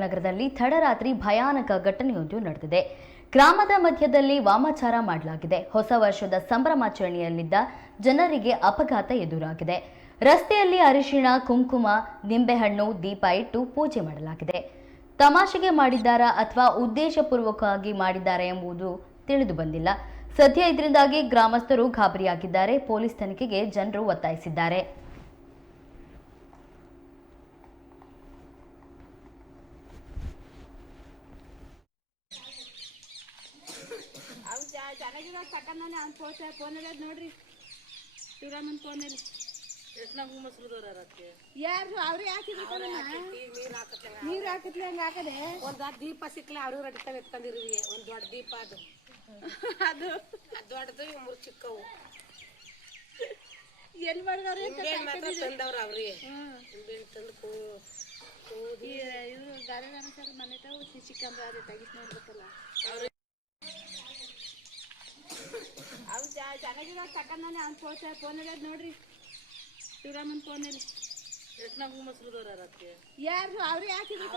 ನಗರದಲ್ಲಿ ತಡರಾತ್ರಿ ಭಯಾನಕ ಘಟನೆಯೊಂದು ನಡೆದಿದೆ. ಗ್ರಾಮದ ಮಧ್ಯದಲ್ಲಿ ವಾಮಾಚಾರ ಮಾಡಲಾಗಿದೆ. ಹೊಸ ವರ್ಷದ ಸಂಭ್ರಮಾಚರಣೆಯಲ್ಲಿದ್ದ ಜನರಿಗೆ ಅಪಘಾತ ಎದುರಾಗಿದೆ. ರಸ್ತೆಯಲ್ಲಿ ಅರಿಶಿಣ, ಕುಂಕುಮ, ನಿಂಬೆಹಣ್ಣು, ದೀಪ ಇಟ್ಟು ಪೂಜೆ ಮಾಡಲಾಗಿದೆ. ತಮಾಷೆಗೆ ಮಾಡಿದ್ದಾರಾ ಅಥವಾ ಉದ್ದೇಶಪೂರ್ವಕವಾಗಿ ಮಾಡಿದ್ದಾರಾ ಎಂಬುದು ತಿಳಿದು ಬಂದಿಲ್ಲ. ಸದ್ಯ ಇದರಿಂದಾಗಿ ಗ್ರಾಮಸ್ಥರು ಗಾಬರಿಯಾಗಿದ್ದಾರೆ. ಪೊಲೀಸ್ ತನಿಖೆಗೆ ಜನರು ಒತ್ತಾಯಿಸಿದ್ದಾರೆ. ಚೆನ್ನಾಗಿರೋ ತಕೊಂಡಾನೆ ಅವ್ನು ಫೋನಲ್ಲಿ ನೋಡ್ರಿ ಶಿವರಾಮನ್ ಫೋನಲ್ಲಿ ಯಾರು ಅವ್ರಿಗೆ ಹಾಕಿದ್ರು ನೀರು ಹಾಕಿತ್ಲೆ ಹಂಗ ಹಾಕದೆ ಒಂದ್ ದೀಪ ಸಿಕ್ಲ ಅವ್ರು ರಡಿತಾವ ಎತ್ಕೊಂಡಿರುವೆ ಒಂದ್ ದೊಡ್ಡ ದೀಪ ಅದು ಅದು ದೊಡ್ಡದು ಮೂರು ಚಿಕ್ಕವು ಎಲ್ಲಿ ಮಾಡಿದವ್ರೆ ಮಾತ್ರ ತಂದವ್ರ ಅವ್ರಿಗೆ ತಂದು ಇವ್ರು ಗಾಡಿ ಸರ್ ಮನೆ ತಾವು ಸಿಸಿ ಕ್ಯಾಮ್ರಾ ಅದೇ ತೆಗಿಸ್ ನೋಡ್ಬೇಕಲ್ಲ ಅವ್ನು ಚೆನ್ನಾಗಿರೋ ತಕೊಂಡಾನೆ ಅವ್ನು ಫೋನಲ್ಲಿ ನೋಡ್ರಿ ಶಿವರಾಮನ್ ಫೋನಲ್ಲಿ ಯಾರು ಅವ್ರಿಗೆ ಹಾಕಿದ್ರು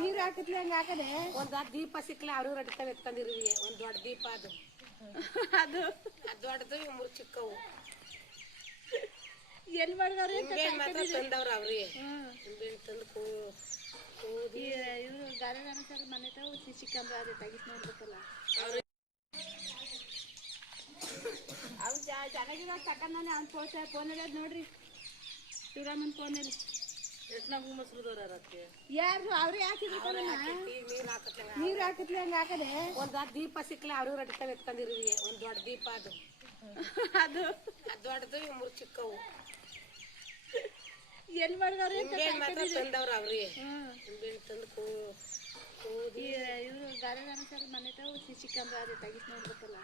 ನೀರು ಹಾಕಿತ್ಲೆ ಹಂಗ ಹಾಕದೆ ಒಂದ್ ದೀಪ ಸಿಕ್ಲ ಅವ್ರು ರಡಿತಾವ ಎತ್ಕೊಂಡಿರುವೆ ಒಂದ್ ದೊಡ್ಡ ದೀಪ ಅದು ಅದು ದೊಡ್ಡದು ಮೂರು ಚಿಕ್ಕವು ಎಲ್ಲಿ ಮಾಡಿದವ್ರೆ ಮಾತ್ರ ತಂದವ್ರ ಅವ್ರಿಗೆ ತಂದು ಇವ್ರು ಗಾಡಿ ಸರ್ ಮನೆ ತಾವು ಸಿಸಿ ಕ್ಯಾಮ್ರಾ ಅದೇ ತೆಗಿಸ್ ನೋಡ್ಬೇಕಲ್ಲ ಅವ್ನು ಚೆನ್ನಾಗಿರೋ ತಕೊಂಡಾನೆ ಅವ್ನು ಫೋನಲ್ಲಿ ನೋಡ್ರಿ ಶಿವರಾಮನ್ ಫೋನಲ್ಲಿ ಯಾರು ಅವ್ರಿಗೆ ಹಾಕಿದ್ರು ನೀರು ಹಾಕಿತ್ಲೆ ಹಂಗ ಹಾಕದೆ ಒಂದ್ ದೀಪ ಸಿಕ್ಲ ಅವ್ರು ರಡಿತಾವ ಎತ್ಕೊಂಡಿರುವೆ ಒಂದ್ ದೊಡ್ಡ ದೀಪ ಅದು ಅದು ದೊಡ್ಡದು ಮೂರು ಚಿಕ್ಕವು ಎಲ್ಲಿ ಮಾಡಿದವ್ರೆ ಮಾತ್ರ ತಂದವ್ರ ಅವ್ರಿಗೆ ತಂದು ಇವ್ರು ಗಾಡಿ ಸರ್ ಮನೆ ತಾವು ಸಿಸಿ ಕ್ಯಾಮ್ರಾ ಅದೇ ತೆಗಿಸ್ ನೋಡ್ಬೇಕಲ್ಲ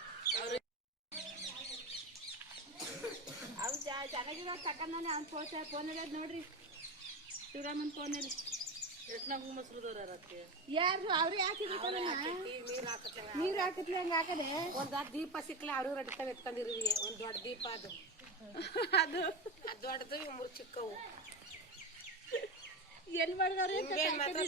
ಅವ್ನು ಚೆನ್ನಾಗಿರೋ ತಕೊಂಡಾನೆ ಅವ್ನು ಫೋನಲ್ಲಿ ನೋಡ್ರಿ ಶಿವರಾಮನ್ ಫೋನಲ್ಲಿ ಯಾರು ಅವ್ರಿಗೆ ಹಾಕಿದ್ರು ನೀರು ಹಾಕಿತ್ಲೆ ಹಂಗ ಹಾಕದೆ ಒಂದ್ ದೀಪ ಸಿಕ್ಲ ಅವ್ರು ರಡಿತಾವ ಎತ್ಕೊಂಡಿರುವೆ ಒಂದ್ ದೊಡ್ಡ ದೀಪ ಅದು ಅದು ದೊಡ್ಡದು ಮೂರು ಚಿಕ್ಕವು ಎಲ್ಲಿ ಮಾಡಿದವ್ರೆ ಮಾತ್ರ